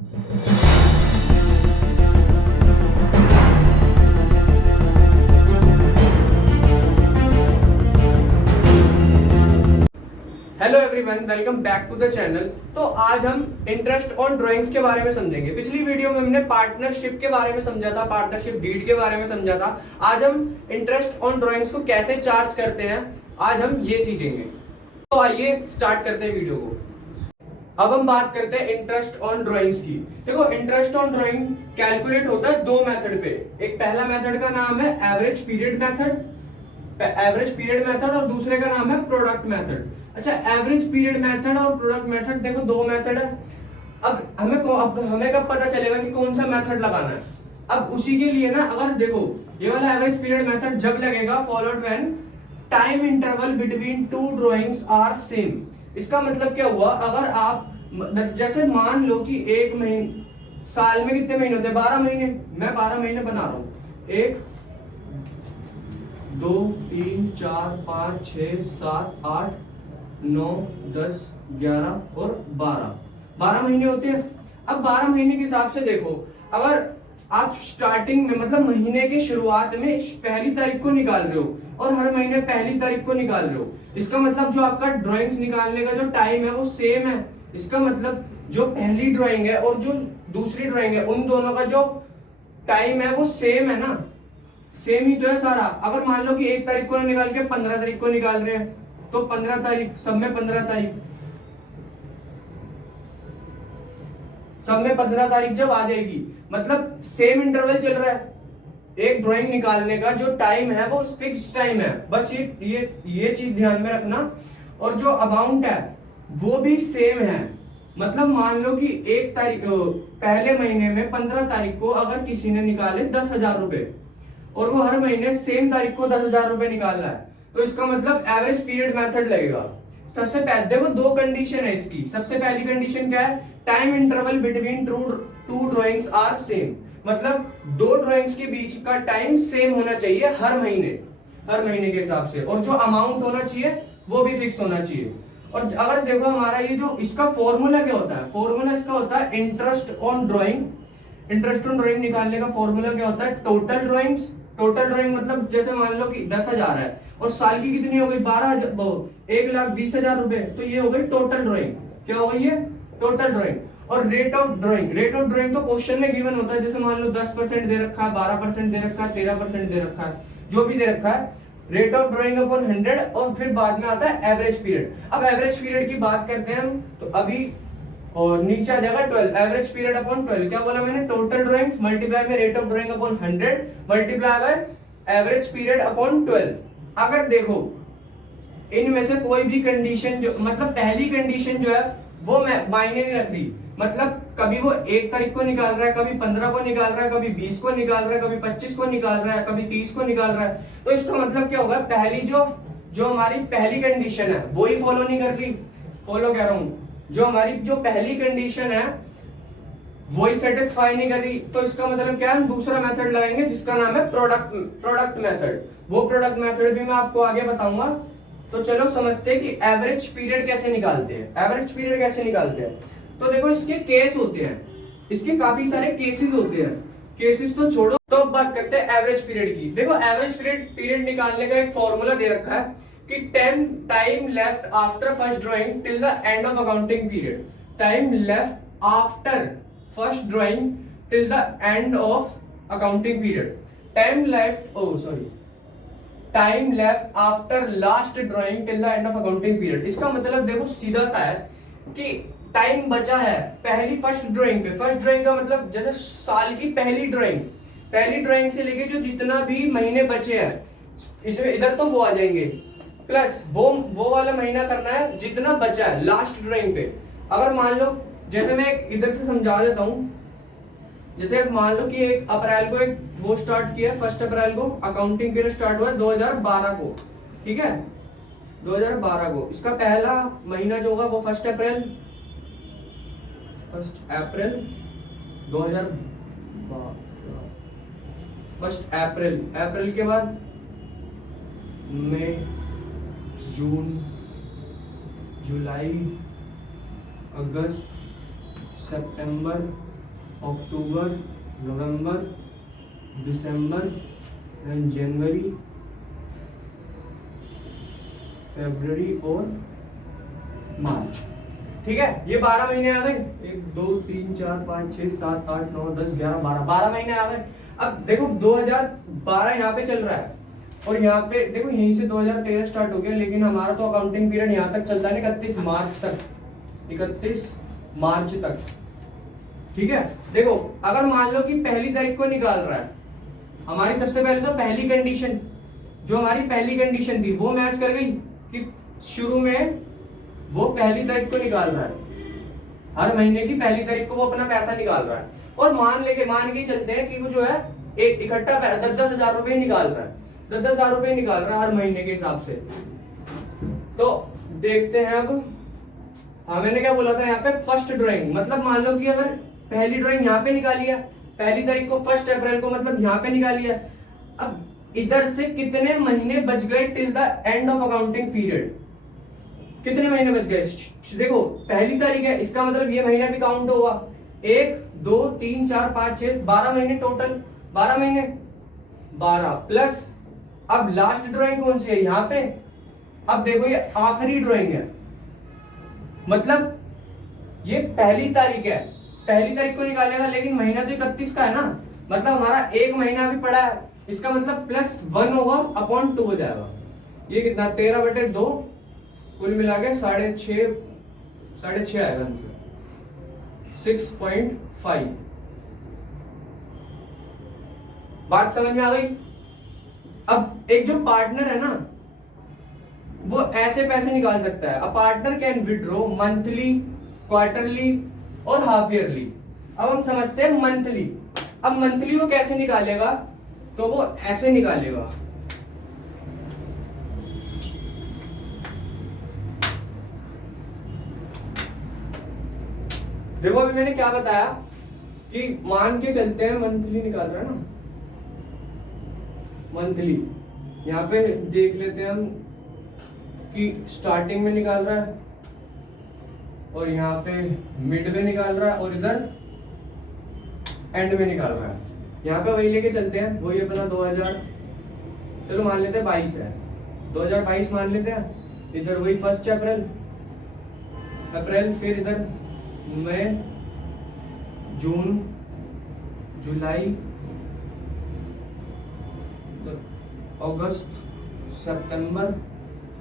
Hello everyone, welcome back to the channel. तो आज हम इंटरेस्ट ऑन ड्राइंग्स के बारे में समझेंगे। पिछली वीडियो में हमने पार्टनरशिप के बारे में समझा था, पार्टनरशिप डीड के बारे में समझा था। आज हम इंटरेस्ट ऑन ड्राइंग्स को कैसे चार्ज करते हैं, आज हम ये सीखेंगे। तो आइए स्टार्ट करते हैं वीडियो को। अब हम बात करते हैं इंटरेस्ट ऑन ड्राइंग्स की। देखो, इंटरेस्ट ऑन ड्राइंग कैलकुलेट होता है दो मेथड पे। एक पहला मेथड का नाम है एवरेज पीरियड मेथड, और दूसरे का नाम है प्रोडक्ट मेथड। अच्छा, एवरेज पीरियड मेथड और प्रोडक्ट मेथड, देखो दो मेथड है। अब हमें कब पता चलेगा कि कौन सा मेथड लगाना है? अब उसी के लिए ना, अगर देखो ये वाला एवरेज पीरियड मेथड जब लगेगा followed when time interval between two drawings are same. इसका मतलब क्या हुआ? अगर आप जैसे मान लो कि एक महीने, साल में कितने महीने होते हैं? 12 महीने। मैं 12 महीने बना रहा हूं। 1 2 3 4 5 6 7 8 9 10 11 और 12 महीने होते हैं। अब 12 महीने के हिसाब से देखो, अगर आप स्टार्टिंग में मतलब महीने की शुरुआत में पहली तारीख को निकाल रहे हो और हर महीने पहली तारीख को निकाल रहे हो, इसका मतलब जो आपका ड्राइंग्स निकालने का जो टाइम है वो सेम है। इसका मतलब जो पहली ड्राइंग है और जो दूसरी ड्राइंग है, उन दोनों का जो टाइम है वो सेम है ना, सेम ही तो है सारा। अगर मान लो कि 1 तारीख को निकाल के 15 तारीख को निकाल रहे हैं, तो 15 तारीख सब में 15 तारीख जब आ जाएगी, मतलब सेम इंटरवल चल रहा है। एक ड्राइंग निकालने का जो टाइम है वो फिक्स टाइम है, बस ये चीज ध्यान में रखना। और जो अमाउंट है वो भी सेम है। मतलब मान लो कि 1 तारीख पहले महीने में 15 तारीख को अगर किसी ने निकाले 10,000 रुपए और वो हर महीने सेम तारीख को 10,000 रुपए निकाल रहा है, तो इसका मतलब एवरेज पीरियड मेथड लगेगा। सबसे पहले देखो दो कंडीशन है इसकी। सबसे पहली कंडीशन क्या है? Time interval between two drawings are same. मतलब दो ड्राइंग्स के बीच का टाइम सेम होना चाहिए हर महीने के हिसाब से, और जो अमाउंट होना चाहिए वो भी फिक्स होना चाहिए। और अगर देखो हमारा ये जो इसका फॉर्मूला क्या होता है? फॉर्मूला इसका होता है इंटरेस्ट ऑन ड्राइंग निकालने का फॉर्मूला क्या होता है? टोटल ड्राइंग्स मतलब जैसे मान लो कि 10,000 है और साल की कितनी हो गई? 1,20,000 रुपए, तो ये हो गई टोटल ड्राइंग। क्या हो गई? ये टोटल ड्राइंग। और रेट ऑफ ड्राइंग तो क्वेश्चन में गिवन होता है। जैसे मान लो 10% दे रखा है, 12% दे रखा है, 13% दे रखा है, जो भी दे रखा है, रेट ऑफ ड्राइंग अपॉन 100, और फिर बाद में आता है एवरेज पीरियड। अब एवरेज पीरियड की बात करते हैं हम, तो अभी और नीचे आ जाएगा 12, एवरेज पीरियड अपॉन 12। क्या बोला मैंने? टोटल ड्राइंग्स मल्टीप्लाई में rate of drawing upon 100 multiply by average period upon 12। अगर देखो इनमें से कोई भी कंडीशन, जो मतलब पहली कंडीशन जो है वो मायने नहीं रख रही। मतलब कभी वो 1 तारीख को निकाल रहा है, कभी 15 को निकाल रहा है, कभी 20 को निकाल रहा है, कभी 25 को निकाल रहा है, कभी 30 को निकाल रहा है, तो इसका मतलब क्या होगा? पहली जो हमारी पहली कंडीशन है वो ही फॉलो नहीं कर रही। फॉलो कह रहा हूं, जो हमारी जो पहली कंडीशन है वही सेटिस्फाई नहीं कर रही, तो इसका मतलब क्या है? हम दूसरा मेथड लगाएंगे जिसका नाम है प्रोडक्ट मेथड। वो प्रोडक्ट मेथड भी मैं आपको आगे बताऊंगा। तो चलो समझते हैं कि एवरेज पीरियड कैसे निकालते हैं। तो देखो इसके केस होते हैं, इसके काफी सारे केसेस होते हैं। केसेस तो छोड़ो, तो अब बात करते हैं एवरेज पीरियड की। देखो एवरेज पीरियड निकालने का एक फॉर्मूला दे रखा है कि time left after first drawing till the end of accounting period. Time left after first drawing till the end of accounting period. Time left after last drawing till the end of accounting period. इसका मतलब देखो सीधा सा है कि time बचा है first drawing पे। फर्स्ट ड्राइंग का मतलब जैसे साल की पहली ड्राइंग से लेके जो जितना भी महीने बचे हैं, इसमें इधर तो वो आ जाएंगे, प्लस वो वाला महीना करना है जितना बचा है लास्ट ड्राइंग पे। अगर मान लो, जैसे मैं इधर से समझा देता हूं, जैसे मान लो कि 1 अप्रैल को एक वो स्टार्ट किया, 1 अप्रैल को अकाउंटिंग पीरियड स्टार्ट हुआ 2012 को, ठीक है, 2012 को। इसका पहला महीना जो होगा वो 1 अप्रैल 2012, 1 अप्रैल के बाद मई, जून, जुलाई, अगस्त, सितंबर, अक्टूबर, नवंबर, दिसंबर, जनवरी, फरवरी और मार्च। ठीक है, ये 12 महीने आ गए। 1 2 3 4 5 6 7 8 9 10 11 12 महीने आ गए। अब देखो 2012 यहाँ पे चल रहा है और यहाँ पे देखो यहीं से 2013 स्टार्ट हो गया, लेकिन हमारा तो अकाउंटिंग पीरियड यहाँ तक चलता है 31 मार्च तक, 31 मार्च तक। ठीक है, देखो अगर मान लो कि पहली तारीख को निकाल रहा है, हमारी सबसे पहले तो पहली कंडीशन, जो हमारी पहली कंडीशन थी वो मैच कर गई कि शुरू में वो पहली तारीख को निकाल रहा है, हर महीने की पहली तारीख को वो अपना पैसा निकाल रहा है। और मान के चलते हैं कि वो जो है एक इकट्ठा 10-10 हजार रुपए निकाल रहा है, 10-10 हजार रुपए निकाल रहा है हर महीने के हिसाब से। तो देखते हैं अब, हाँ मैंने क्या बोला था यहाँ पे, फर्स्ट ड्राइंग, मतलब मान लो कि अगर पहली ड्राइंग यहाँ पे निकाली है पहली तारीख को, 1 अप्रैल को, मतलब यहाँ पे निकाली है। अब इधर से कितने महीने बच गए till the end of accounting period, कितने महीने बच गए? देखो पहली तारीख है, इसका मतलब ये महीना भी काउंट होगा। 1 2 3 4 5 6 12 महीने टोटल, 12 महीने, 12 प्लस अब लास्ट ड्राइंग कौन सी है यहाँ पे। अब देखो ये आखिरी ड्राइंग है, मतलब ये पहली तारीख है, पहली तारीख को निकालेगा, लेकिन महीना तो 31 का है ना, मतलब हमारा एक महीना भी पड़ा है, इसका मतलब +1 होगा अपॉन 2 हो जाएगा। ये कितना 13/2, कुल मिला के 6.5 आएगा आंसर, 6.5। बात समझ में आ गई? अब एक जो पार्टनर है ना, वो ऐसे पैसे निकाल सकता है। A partner can withdraw monthly, quarterly और हाफ ईयरली। अब हम समझते हैं मंथली। अब मंथली वो कैसे निकालेगा, तो वो ऐसे निकालेगा, देखो अभी मैंने क्या बताया कि मान के चलते हैं मंथली निकाल रहा है ना, मंथली यहाँ पे देख लेते हैं हम कि स्टार्टिंग में निकाल रहा है और यहाँ पे मिड में निकाल रहा है और इधर एंड में निकाल रहा है। यहाँ पे वही लेके चलते हैं, वही अपना 2000, चलो मान लेते हैं 22 है, 2022 मान लेते हैं। इधर वही 1 अप्रैल, फिर इधर मई, जून, जुलाई, अगस्त, सितंबर,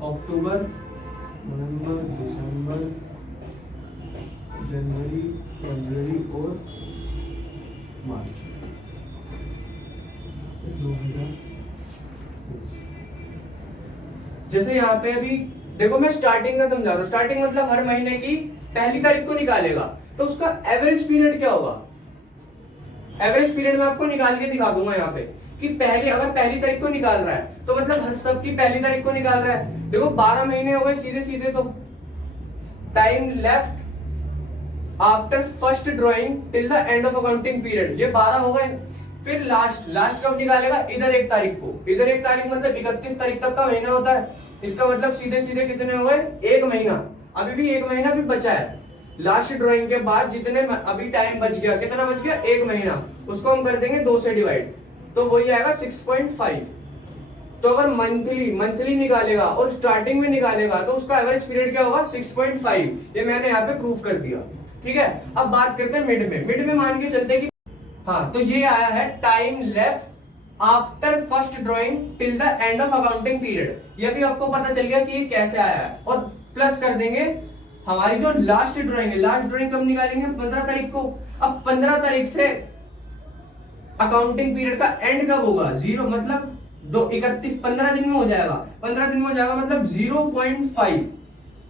अक्टूबर, नवंबर, दिसंबर, जनवरी, फरवरी और मार्च 2023। जैसे यहाँ पे अभी देखो मैं स्टार्टिंग का समझा रहा हूँ, स्टार्टिंग मतलब हर महीने की पहली तारीख को निकालेगा, तो उसका एवरेज पीरियड क्या होगा। एवरेज पीरियड मैं आपको निकाल के दिखा दूंगा यहाँ पे कि अगर पहली तारीख को निकाल रहा है तो मतलब हर सबकी पहली तारीख को निकाल रहा है। देखो 12 महीने हो गए सीधे सीधे, तो time left after first drawing till the end of accounting period, ये 12 हो गए। फिर लास्ट कब निकालेगा, इधर 1 तारीख को, इधर 1 तारीख मतलब 31 तारीख तक का महीना होता है, इसका मतलब सीधे सीधे कितने हो गए, 1 महीना। अभी भी 1 महीना भी बचा है, लास्ट ड्राइंग के बाद जितने अभी टाइम बच गया, कितना बच गया, 1 महीना, उसको हम कर देंगे 2 से डिवाइड, तो वही आएगा 6.5। तो अगर मंथली निकालेगा और स्टार्टिंग में निकालेगा तो उसका एवरेज पीरियड क्या होगा, 6.5। ये मैंने यहाँ पे प्रूफ कर दिया। ठीक है, अब बात करते हैं मिड में मान के चलते हैं कि हाँ, तो ये आया है time left after first drawing till the end of accounting period. ये भी आपको पता चल गया कि ये कैसे आया है, और प्लस कर देंगे हमारी जो लास्ट ड्राइंग है। लास्ट ड्राइंग कब निकालेंगे, 15 तारीख को। अब 15 तारीख से अकाउंटिंग पीरियड का एंड कब होगा, 0, मतलब 15 दिन में हो जाएगा। 15 दिन में हो जाएगा मतलब 0.5।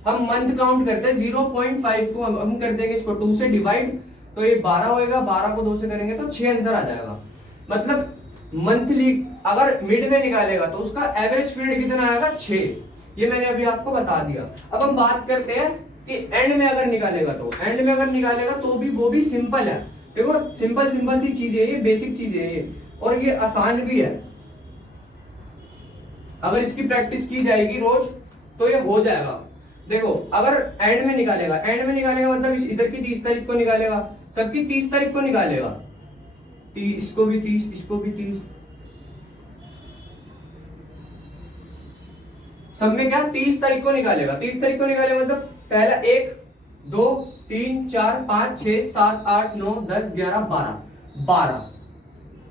हम मंथ काउंट करते हैं, 0.5 को हम कर देंगे इसको 2 से डिवाइड, तो ये 12 होएगा, 12 को 2 से करेंगे तो 6 आंसर आ जाएगा। मतलब मंथली अगर मिड में निकालेगा तो उसका एवरेज पीरियड कितना आएगा, 6। ये मैंने अभी आपको बता दिया। अब हम बात करते हैं कि एंड में अगर निकालेगा तो भी वो भी सिंपल है। देखो सिंपल सी चीज है ये, बेसिक चीज है ये, और ये आसान भी है। अगर इसकी प्रैक्टिस की जाएगी रोज तो ये हो जाएगा। देखो अगर एंड में निकालेगा मतलब इधर की 30 तारीख को निकालेगा, सबकी 30 तारीख को निकालेगा, इसको भी 30, इसको भी 30, सब में क्या 30 तारीख को निकालेगा। 30 तारीख को निकालेगा मतलब पहला 1 2 3 4 5 6 7 8 9 10 11 12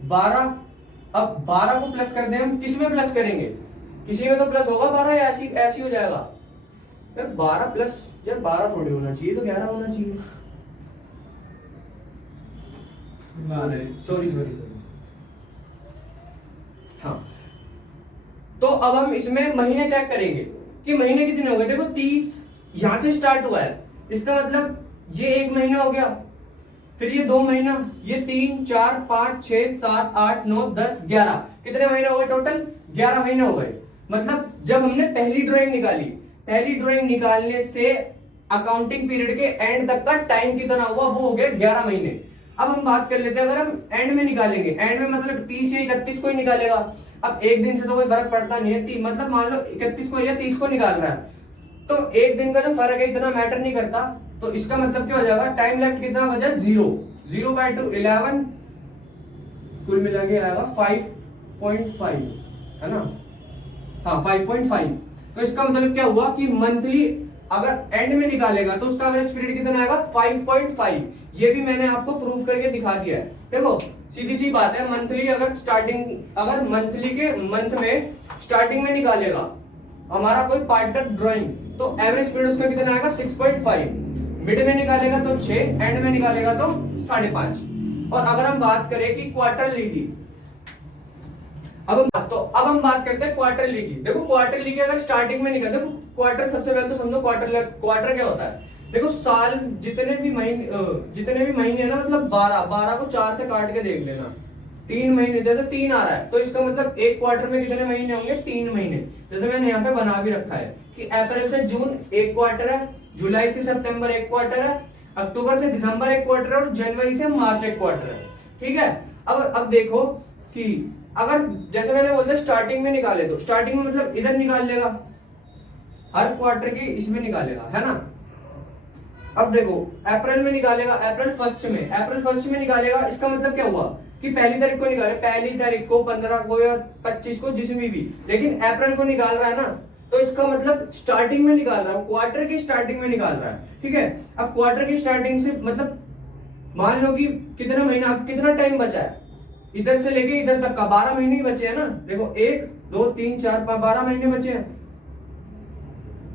12। अब 12 को प्लस कर दें हम, किस में प्लस करेंगे, किसी में तो प्लस होगा 12 या ऐसी हो जाएगा यार। 12 प्लस यार 12 थोड़ी होना चाहिए, तो 11 होना चाहिए। सॉरी हाँ, तो अब हम इसमें महीने चेक करेंगे कि महीने कितने हो गए। देखो 30 यहां से स्टार्ट हुआ है, इसका मतलब ये 1 महीना हो गया, फिर ये 2 महीना, ये 3 4 5 6 7 8 9 10 11, कितने महीने हो गए टोटल, 11 महीने हो गए। मतलब जब हमने पहली ड्राइंग निकाली, पहली ड्राइंग निकालने से अकाउंटिंग पीरियड के एंड तक का टाइम कितना हुआ, वो हो गया 11 महीने। अब हम बात कर लेते हैं, अगर हम एंड में निकालेंगे, एंड में मतलब 30 या 31 को ही निकालेगा। अब एक दिन से तो कोई फर्क पड़ता नहीं है, मतलब मान लो 31 को या 30 को निकाल रहा है, तो एक दिन का जो फर्क है इतना मैटर नहीं करता। तो इसका मतलब क्या हो जाएगा, टाइम लेफ्ट कितना बचा, 0/2 11, कुल मिला के आएगा 5.5, है ना, हाँ 5.5। तो इसका मतलब क्या हुआ कि मंथली अगर एंड में निकालेगा तो उसका एवरेज पीरियड कितना आएगा, 5.5। ये भी मैंने आपको प्रूफ करके दिखा दिया है। देखो सीधी सी बात है, मंथली अगर मंथली के मंथ में स्टार्टिंग में निकालेगा हमारा कोई पार्टनर ड्राइंग, तो एवरेज पीरियड उसका कितना आएगा, 6.5। मिड में निकालेगा तो 6, एंड में निकालेगा तो 5.5। और अगर हम बात करें कि क्वार्टरली की, अब हम बात करते हैं क्वार्टरली की। देखो क्वार्टरली की अगर स्टार्टिंग में निकाल, देखो क्वार्टर सबसे पहले तो समझो क्वार्टर क्या होता है। देखो साल जितने भी महीने है ना, मतलब 12 को 4 से काट के देख लेना, 3 महीने, जैसे 3 आ रहा है तो इसका मतलब एक क्वार्टर में कितने महीने होंगे, 3 महीने। जैसे मैंने यहाँ पे बना भी रखा है कि अप्रैल से जून एक क्वार्टर है, जुलाई से सितंबर एक क्वार्टर है, अक्टूबर से दिसंबर एक क्वार्टर है, और जनवरी से मार्च एक क्वार्टर है। ठीक है, अब देखो कि अगर जैसे मैंने बोलता स्टार्टिंग में निकाले, तो स्टार्टिंग में मतलब इधर निकाल लेगा, हर क्वार्टर की इसमें निकालेगा, है ना। अब देखो अप्रैल में निकालेगा, अप्रैल फर्स्ट में निकालेगा, इसका मतलब क्या हुआ कि पहली तारीख को निकाले, पहली तारीख को, 15 को या 25 को, जिसमें भी, लेकिन अप्रैल को निकाल रहा है ना, तो इसका मतलब स्टार्टिंग में निकाल रहा है, क्वार्टर की स्टार्टिंग में निकाल रहा है। ठीक है, अब क्वार्टर की स्टार्टिंग से मतलब मान लो कि कितना महीना, कितना टाइम बचा है, इधर से लेके इधर तक का 12 महीने ही बचे हैं ना। देखो 1 2 3 4 5 12 महीने बचे हैं,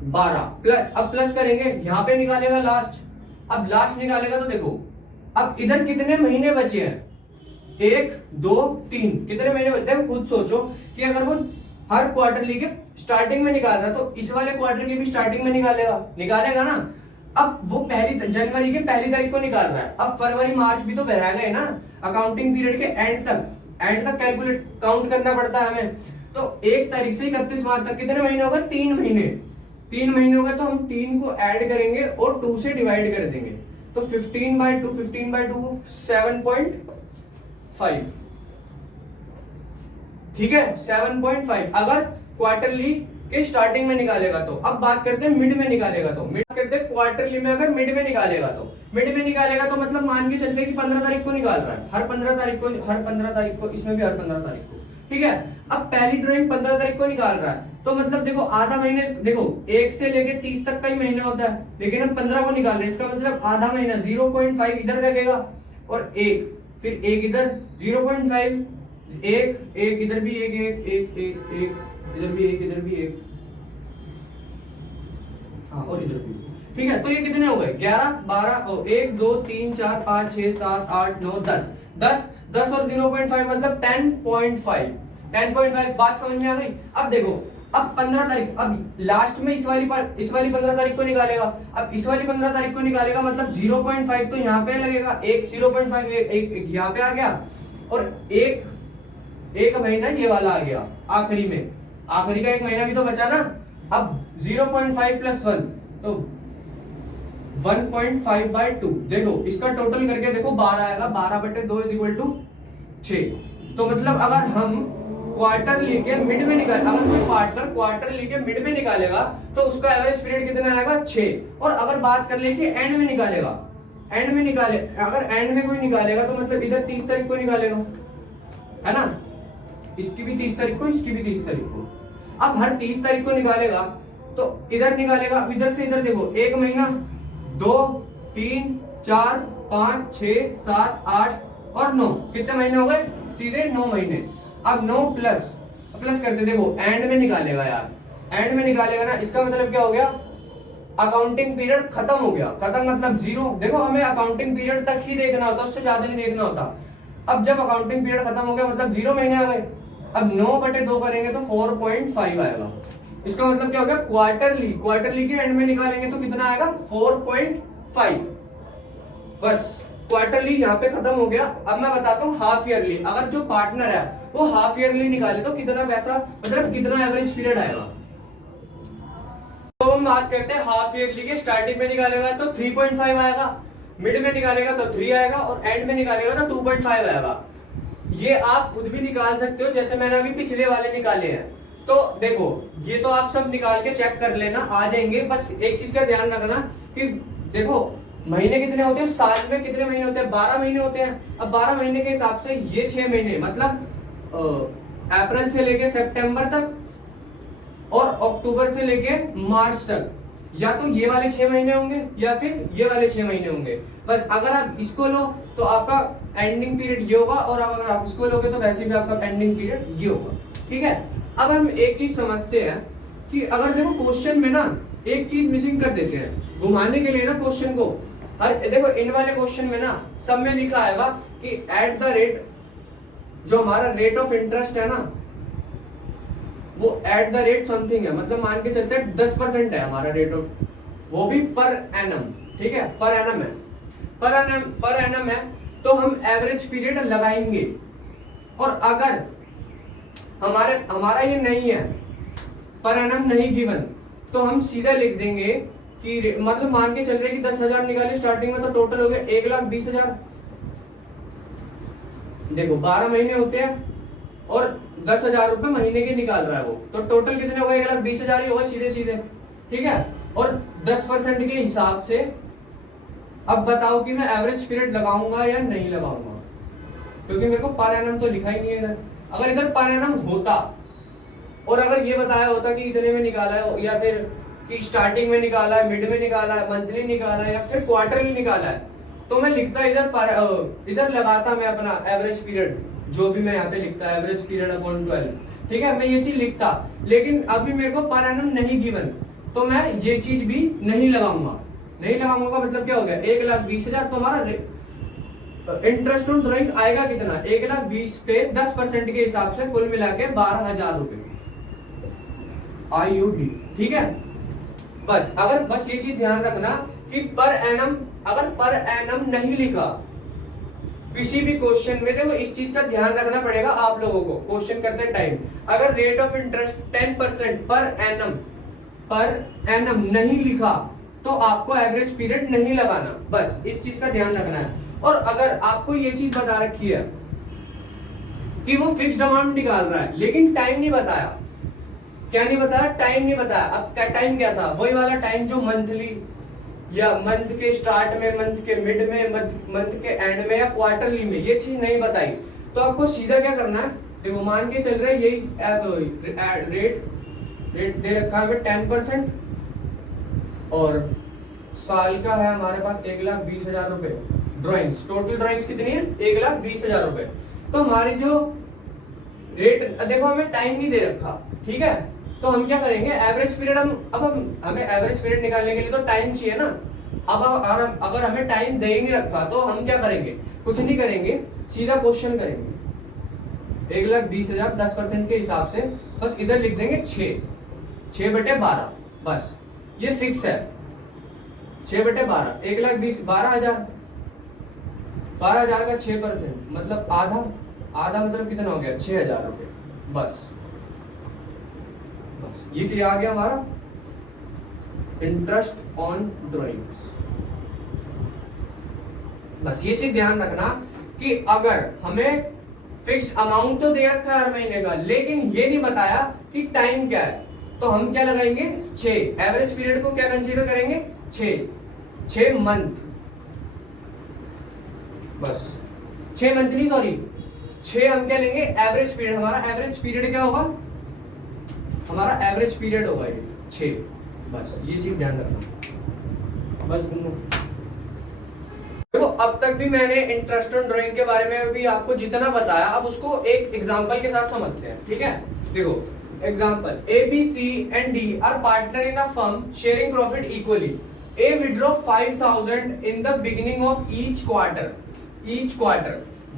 12 प्लस, अब प्लस करेंगे, यहाँ पे निकालेगा लास्ट। अब लास्ट निकालेगा तो देखो अब इधर कितने महीने बचे हैं, 1 2 3, कितने महीने बचे। देखो खुद सोचो कि अगर वो हर क्वार्टरली के स्टार्टिंग में निकाल रहा है, तो इस वाले क्वार्टर की भी स्टार्टिंग में निकालेगा ना। अब वो जनवरी के पहली तारीख को निकाल रहा है, अब फरवरी मार्च भी तो बह गए ना, अकाउंटिंग पीरियड के एंड तक कैलकुलेट काउंट करना पड़ता है हमें। तो 1 तारीख से 31 मार्च तक कितने महीने हो गए, 3 महीने हो गए। तो हम 3 को ऐड करेंगे और 2 से डिवाइड कर देंगे, तो 15/2 7.5। ठीक है, 7.5 अगर क्वार्टरली के स्टार्टिंग में निकालेगा। तो अब बात करते हैं मिड में निकालेगा, तो मिड करते हैं क्वार्टरली में, अगर मिड में निकालेगा तो मतलब मान के चलते हैं कि 15 तारीख को निकाल रहा है, हर 15 तारीख को, इसमें भी हर 15 तारीख को। ठीक है, अब पहली ड्राइंग 15 तारीख को निकाल रहा है, तो मतलब देखो आधा महीने, देखो 1 से लेके 30 तक का ही महीना होता है, लेकिन हम 15 को निकाल रहे हैं, इसका मतलब आधा महीना 0.5 इधर लगेगा, और 1 फिर 1 इधर 0.5, 1 इधर भी 1 इधर भी 1 इधर भी 1, हाँ और इधर भी। ठीक है, तो ये कितने हो गए, 11 12 और 1 2 3 4 5 6 7 8 9 10 और 0.5 मतलब 10.5। बात समझ में आ गई। अब देखो अब 15 तारीख, अब लास्ट में इस वाली 15 तारीख को निकालेगा। अब इस वाली 15 तारीख को निकालेगा मतलब 0.5 तो यहाँ पे लगेगा, 0.5 एक यहाँ पे आ गया, और एक महीना ये वाला आ गया आखिरी में, आखिरी का 1 महीना भी तो बचा ना। अब 0.5 + 1 तो 1.5/2। देखो इसका टोटल करके देखो 12 आएगा, 12/2 = 6। तो मतलब अगर हम क्वार्टरली के मिड में अगर कोई पार्टनर क्वार्टरली के मिड में निकालेगा तो उसका एवरेज पीरियड कितना आएगा, 6। और अगर बात कर ले कि एंड में निकालेगा, एंड में निकाले, अगर एंड में कोई निकालेगा तो मतलब इधर 30 तारीख को निकालेगा, है ना, इसकी भी 30 तारीख को, इसकी भी 30 तारीख को। अब हर 30 तारीख को निकालेगा तो इधर निकालेगा, अब इधर से इधर देखो, 1 महीना, 2 3 4 5 6 7 8 और 9, कितने महीने हो गए, सीधे 9 महीने। अब 9 प्लस करते, देखो एंड में निकालेगा यार, एंड में निकालेगा ना, इसका मतलब क्या हो गया, अकाउंटिंग पीरियड खत्म हो गया, खत्म मतलब 0। देखो हमें अकाउंटिंग पीरियड तक ही देखना होता, उससे ज्यादा नहीं देखना होता। अब जब अकाउंटिंग पीरियड खत्म हो गया मतलब 0 महीने आ गए, अब 9/2 करेंगे तो 4.5 आएगा। इसका मतलब क्या हो गया, क्वार्टरली के एंड में निकालेंगे तो कितना आएगा, 4.5। बस क्वार्टरली यहाँ पे खत्म हो गया। अब मैं बताता हूँ हाफ ईयरली, अगर जो पार्टनर है वो हाफ ईयरली निकाले तो कितना पैसा, मतलब कितना एवरेज पीरियड आएगा। तो हम बात करते हैं हाफ ईयरली के, स्टार्टिंग में निकालेगा तो 3.5 आएगा, मिड में निकालेगा तो 3 आएगा और एंड में निकालेगा तो 2.5 आएगा। ये आप खुद भी निकाल सकते हो, जैसे मैंने अभी पिछले वाले निकाले हैं। तो देखो ये तो आप सब निकाल के चेक कर लेना, आ जाएंगे। बस एक चीज का ध्यान रखना कि देखो महीने कितने होते हैं, साल में कितने महीने होते हैं, 12 महीने होते हैं। अब 12 महीने के हिसाब से ये 6 महीने, मतलब अप्रैल से लेके सितंबर तक और अक्टूबर से लेके मार्च तक, या तो ये वाले 6 महीने होंगे या फिर ये वाले 6 महीने होंगे। बस अगर आप इसको लो तो आपका एंडिंग पीरियड ये होगा, और अगर आप इसको लोगे तो वैसे भी आपका एंडिंग पीरियड ये होगा। ठीक है, अब हम एक चीज समझते हैं कि अगर देखो क्वेश्चन में ना एक चीज मिसिंग कर देते हैं घुमाने के लिए ना क्वेश्चन को। हर देखो इन वाले क्वेश्चन में ना सब में लिखा आएगा कि एट द रेट, जो हमारा रेट ऑफ इंटरेस्ट है ना वो एट द रेट समथिंग है, मतलब मान के चलते हैं 10% है हमारा रेट ऑफ, वो भी पर एनम। ठीक है, पर एनम है, पर एनम है तो हम एवरेज पीरियड लगाएंगे। और अगर हमारा ये नहीं है, पर एनम नहीं गिवन, तो हम सीधा लिख देंगे कि मतलब मान के चल रहे कि 10,000 निकाले स्टार्टिंग में, तो टोटल हो गया 1,20,000। देखो 12 महीने होते हैं और 10,000 रुपए महीने के निकाल रहा है वो, तो टोटल कितने हो गए, 1,20,000 ही होगा सीधे सीधे। ठीक है, और 10% के हिसाब से अब बताओ कि मैं एवरेज पीरियड लगाऊंगा या नहीं लगाऊंगा, क्योंकि मेरे को पर एनम तो लिखा ही नहीं है इधर। अगर इधर पर एनम होता और अगर ये बताया होता कि इतने में निकाला है, या फिर कि स्टार्टिंग में निकाला है, मिड में निकाला है, मंथली निकाला है या फिर क्वार्टरली निकाला है, तो मैं लिखता इधर लगाता मैं अपना एवरेज पीरियड, जो भी मैं यहाँ पे लिखता है एवरेज पीरियड अपॉन 12। ठीक है, मैं ये चीज लिखता, लेकिन अभी मेरे को पर एनम नहीं गिवन, तो मैं ये चीज भी नहीं लगाऊंगा। नहीं लगाऊंगा का मतलब क्या हो गया, 1,20,000 तो हमारा इंटरेस्ट ऑन ड्राइंग आएगा कितना, 1,20,000 पे 10% के हिसाब से कुल मिला के 12,000 रुपए IUD। ठीक है, बस ये चीज ध्यान रखना कि पर एनम, अगर पर एनम नहीं लिखा किसी भी क्वेश्चन में, देखो इस चीज का ध्यान रखना पड़ेगा आप लोगों को क्वेश्चन करते टाइम। अगर rate of interest 10% per annum नहीं लिखा तो आपको एवरेज पीरियड नहीं लगाना, बस इस चीज का ध्यान रखना है। और अगर आपको ये चीज बता रखी है कि वो फिक्स्ड अमाउंट निकाल रहा है लेकिन टाइम नहीं बताया, क्या नहीं बताया, टाइम नहीं बताया। अब टाइम कैसा, वही वाला टाइम जो मंथली या मंथ के स्टार्ट में, मंथ के मिड में, मंथ के एंड में या क्वार्टरली में, ये चीज नहीं बताई, तो आपको सीधा क्या करना है, देखो मान के चल रहे यही रेट दे रखा है 10% और साल का है हमारे पास 1,20,000 रुपए। ड्राइंग्स, टोटल ड्राइंग्स कितनी है, 1,20,000 रुपए। तो हमारी जो रेट, देखो हमें टाइम नहीं दे रखा, ठीक है, तो हम क्या करेंगे, एवरेज पीरियड हमें एवरेज पीरियड निकालने के लिए तो टाइम चाहिए ना। अब अगर हमें टाइम दे ही नहीं रखा तो हम क्या करेंगे, कुछ नहीं करेंगे, सीधा क्वेश्चन करेंगे। 1,20,000 10% के हिसाब से बस इधर लिख देंगे 6/12, बस ये फिक्स है 6/12, 1,20,000 12,000 का 6% मतलब आधा मतलब कितना हो गया, 6,000 रुपए। बस ये क्या आ गया हमारा इंटरेस्ट ऑन ड्राइंग्स। बस ये चीज ध्यान रखना कि अगर हमें फिक्स्ड अमाउंट तो दे रखा है हर महीने का, लेकिन ये नहीं बताया कि टाइम क्या है, तो हम क्या लगाएंगे 6। एवरेज पीरियड को क्या कंसीडर करेंगे, 6 मंथ। बस 6 मंथ नहीं, सॉरी 6 हम क्या लेंगे एवरेज पीरियड, हमारा एवरेज पीरियड क्या होगा, हमारा एवरेज पीरियड होगा ये 6, बस ये चीज ध्यान रखना। बस देखो अब तक भी मैंने इंटरेस्ट ऑन ड्राइंग के बारे में भी आपको जितना बताया, अब उसको एक एग्जांपल के साथ समझते हैं, ठीक है। देखो example, A B C and D are partner in a firm sharing profit equally. A withdraw 5000 in the beginning of each quarter,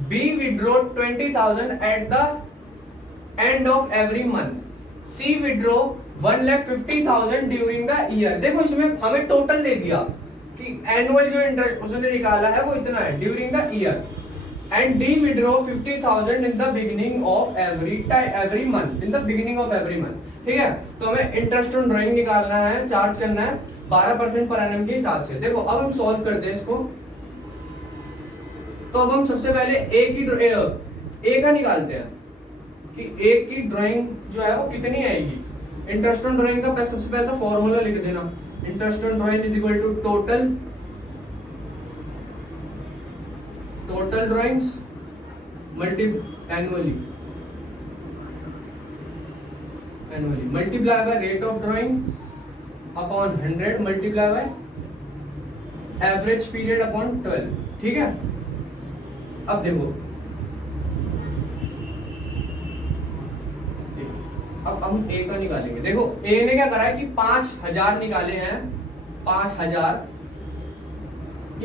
B withdraw 20000 at the end of every month, C withdraw 1,50,000 during the year. देखो इसमें हमें total दे दिया कि annual जो interest उसने निकाला है वो इतना है during the year, and D withdraw 50,000 in the beginning of every month, in the beginning of every month, ठीक है। तो हमें इंटरेस्ट ऑन ड्राइंग निकालना है, चार्ज करना है 12% पर एनम के हिसाब से। देखो अब हम सॉल्व करते हैं इसको। तो अब हम सबसे पहले ए का निकालते हैं कि ए की ड्राइंग जो है वो कितनी आएगी। इंटरेस्ट ऑन ड्राइंग का सबसे पहले तो फॉर्मूला लिख देना, interest on drawing is equal to total drawings annually multiply by rate of drawing upon 100 multiply by average period upon 12, ठीक है। अब देखो अब हम ए का निकालेंगे। देखो ए ने क्या करा है कि 5,000 निकाले हैं, 5,000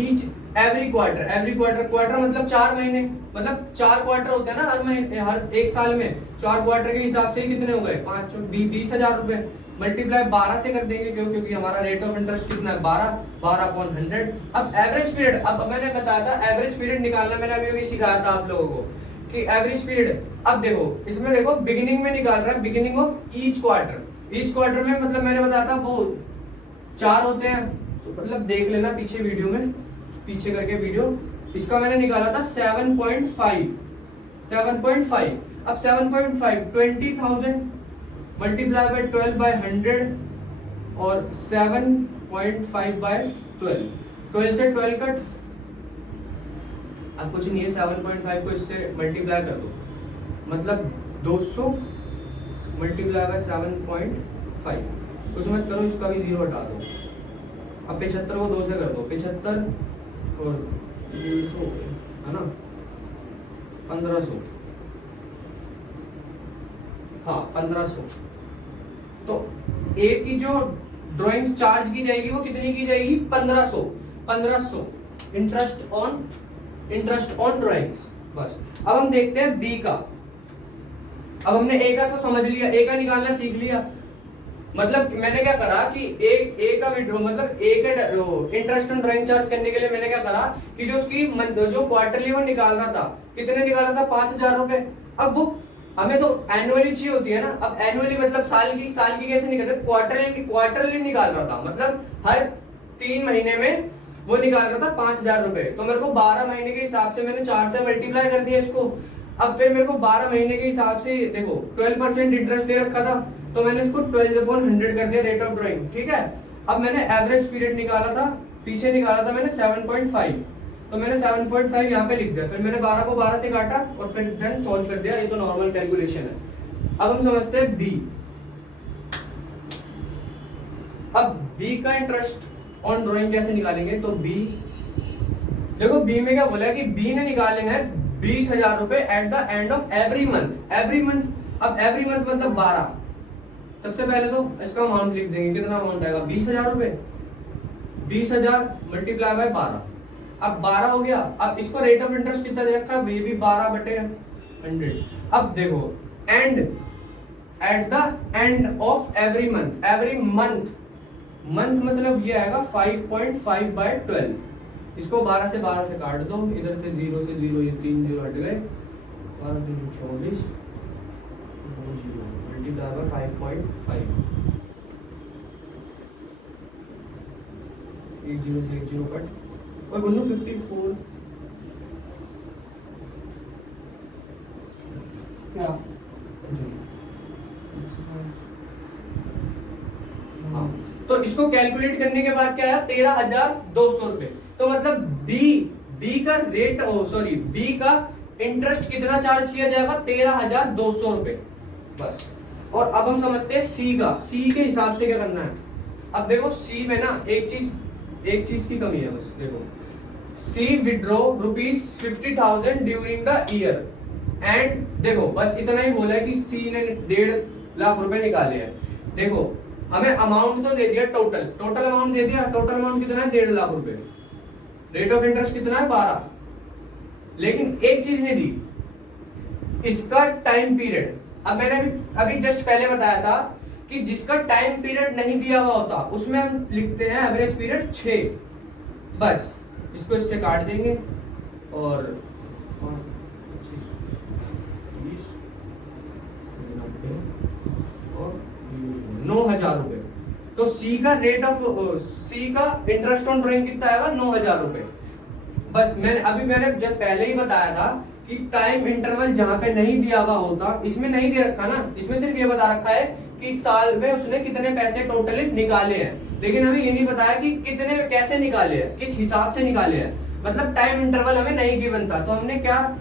ईच एवरी क्वार्टर मतलब 4 महीने, मतलब 4 क्वार्टर होते हैं ना हर महीने, हर एक साल में 4 क्वार्टर के हिसाब से कितने हो गए 5 20,000 रुपए, मल्टीप्लाई 12 से कर देंगे क्योंकि हमारा रेट ऑफ इंटरेस्ट कितना है 12 अपॉन 100। अब एवरेज पीरियड, अब मैंने बताया था एवरेज पीरियड निकालना, मैंने अभी सिखाया था आप लोगों को कि एवरेज पीरियड। अब देखो इसमें देखो बिगिनिंग में निकाल रहा है, बिगिनिंग ऑफ ईच क्वार्टर में मतलब मैंने बताया था वो 4 होते हैं, तो मतलब देख लेना पीछे वीडियो में, पीछे करके वीडियो, इसका मैंने निकाला था 7.5। अब 7.5 20,000 मल्टीप्लाई बाय 12 बाय 100 और 7.5 बाय 12 से 12 कट, अब कुछ नहीं है, 7.5 को इससे मल्टीप्लाई कर दो, मतलब 200 मल्टीप्लाई बाय 7.5, कुछ मत करो, इसका भी 0 हटा दो। अब 75 को 2 से कर दो, 75 और 150 है ना, 1500, हाँ 1500। तो ए की जो ड्राइंग चार्ज की जाएगी वो कितनी की जाएगी 1500 इंटरेस्ट ऑन ड्राइंग्स। बस अब हम देखते हैं बी का। अब हमने ए का समझ लिया, ए का निकालना सीख लिया, मतलब मैंने क्या करा कि ए का विड्रॉ मतलब ए का इंटरेस्ट ऑन ड्राइंग चार्ज करने के लिए मैंने क्या करा कि जो उसकी जो क्वार्टरली वो निकाल रहा था, कितने निकाल रहा था 5,000 रुपए। अब वो हमें तो एनुअली चाहिए होती है ना, अब एनुअली मतलब साल की कैसे निकलते, क्वार्टरली निकाल रहा था, मतलब हर 3 महीने में वो निकाल रहा था 5,000 रुपए। तो मेरे को 12 महीने के हिसाब से मैंने 4 से मल्टीप्लाई कर दिया इसको। अब फिर मेरे को 12 महीने के हिसाब से देखो 12% इंटरेस्ट दे रखा था, तो मैंने इसको 12/100 कर दिया रेट ऑफ ड्राइंग, ठीक है। अब मैंने एवरेज पीरियड निकाला था, पीछे निकाला था मैंने 7.5, तो मैंने 7.5 यहाँ पे लिख दिया, फिर मैंने 12 को 12 से काटा और फिर देन सॉल्व कर दिया। ये तो नॉर्मल कैलकुलेशन है। अब हम समझते हैं बी। अब बी का इंटरेस्ट ऑन ड्राइंग कैसे निकालेंगे, तो बी देखो बी में क्या बोला है कि बी ने निकाले हैं 20,000 रुपए eight the end of every month. अब एवरी मंथ मतलब 12। सबसे पहले तो इसका अमाउंट लिख देंगे, कितना अमाउंट आएगा 20,000 रुपए, 20,000 मल्टीप्लाई बाय 12। अब 12 हो गया। अब इसको रेट ऑफ इंटरेस्ट कितना दे रखा है, ये भी 12/100। अब देखो eight the end of every month मतलब ये आएगा 5.5 बाय 12। इसको 12 से काट दो, इधर से 0 से 0, ये 3 0 हट गए, 12 3 24 मल्टीप्लाई बाय 5.5, 1 0 से 1 0 कट और बोलो 54 क्या हाँ। तो इसको कैलकुलेट करने के बाद क्या आया 13,200 रुपए। तो मतलब बी का रेट सॉरी बी का इंटरेस्ट कितना चार्ज किया जाएगा 13,200 रुपए बस। और अब हम समझते हैं सी का, सी के हिसाब से क्या करना है। अब देखो सी में ना एक चीज की कमी है बस। देखो C withdraw ₹50,000 during the year and देखो बस इतना ही बोला है कि सी ने 1.5 लाख रुपए निकाले हैं। देखो हमें अमाउंट तो दे दिया, टोटल अमाउंट दे दिया। टोटल अमाउंट कितना है 1.5 लाख रुपए। रेट ऑफ इंटरेस्ट कितना है 12। लेकिन एक चीज नहीं दी, इसका टाइम पीरियड। अब मैंने अभी जस्ट पहले बताया था कि जिसका टाइम पीरियड नहीं दिया हुआ होता उसमें हम लिखते हैं एवरेज पीरियड 6 बस। इसको इससे काट देंगे और 9,000 रुपए। तो सी का रेट ऑफ सी का इंटरेस्ट ऑन ड्रॉइंग कितना आएगा 9,000 रुपए बस। मैंने जब पहले ही बताया था कि टाइम इंटरवल जहां पे नहीं दिया हुआ होता, इसमें नहीं दे रखा ना, इसमें सिर्फ ये बता रखा है कि साल में उसने कितने पैसे टोटली निकाले हैं, लेकिन हमें ये नहीं बताया कि कितने कैसे निकाले हैं, किस हिसाब से निकाले हैं। मतलब टाइम इंटरवल हमें नहीं गिवन था, तो हमने क्या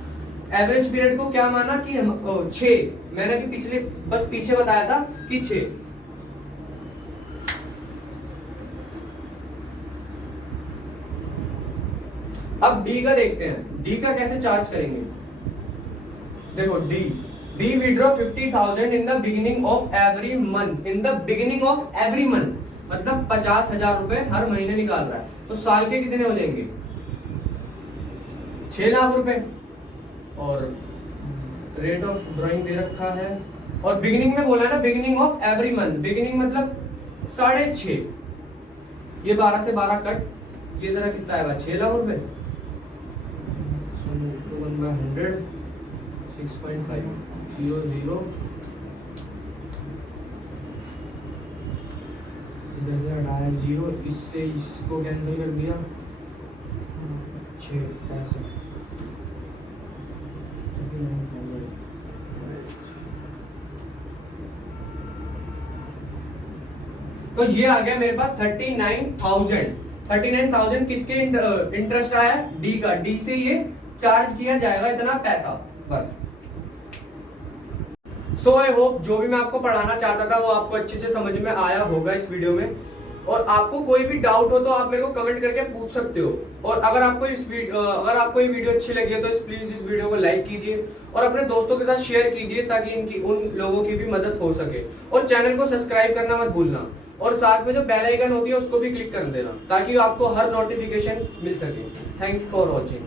एवरेज पीरियड को क्या माना कि 6। मैंने भी पीछे बताया था कि 6। अब डी का देखते हैं, डी का कैसे चार्ज करेंगे। देखो D withdraw 50,000 in the beginning of every month. In the beginning of every month मतलब 50,000 रुपए हर महीने निकाल रहा है, तो साल के कितने हो जाएंगे 6 लाख रुपए। और रेट ऑफ ड्राइंग दे रखा है और बिगिनिंग में बोला है ना, beginning of every month. Beginning मतलब 6.5, ये 12 से 12 कट, ये जरा कितना आएगा 6 लाख रुपए। 1/100 6.500 इधर से हटाया 0, इससे इसको कैंसिल कर दिया 6 पैसे। तो ये आ गया मेरे पास 39,000 किसके इंटरेस्ट आया डी का। डी से ये चार्ज किया जाएगा इतना पैसा बस। सो आई होप जो भी मैं आपको पढ़ाना चाहता था वो आपको अच्छे से समझ में आया होगा इस वीडियो में। और आपको कोई भी डाउट हो तो आप मेरे को कमेंट करके पूछ सकते हो। और अगर आपको ये वीडियो अच्छी लगी है तो प्लीज इस वीडियो को लाइक कीजिए और अपने दोस्तों के साथ शेयर कीजिए ताकि उन लोगों की भी मदद हो सके। और चैनल को सब्सक्राइब करना मत भूलना और साथ में जो बेल आइकन होती है उसको भी क्लिक कर देना ताकि आपको हर नोटिफिकेशन मिल सके। Thank you for watching.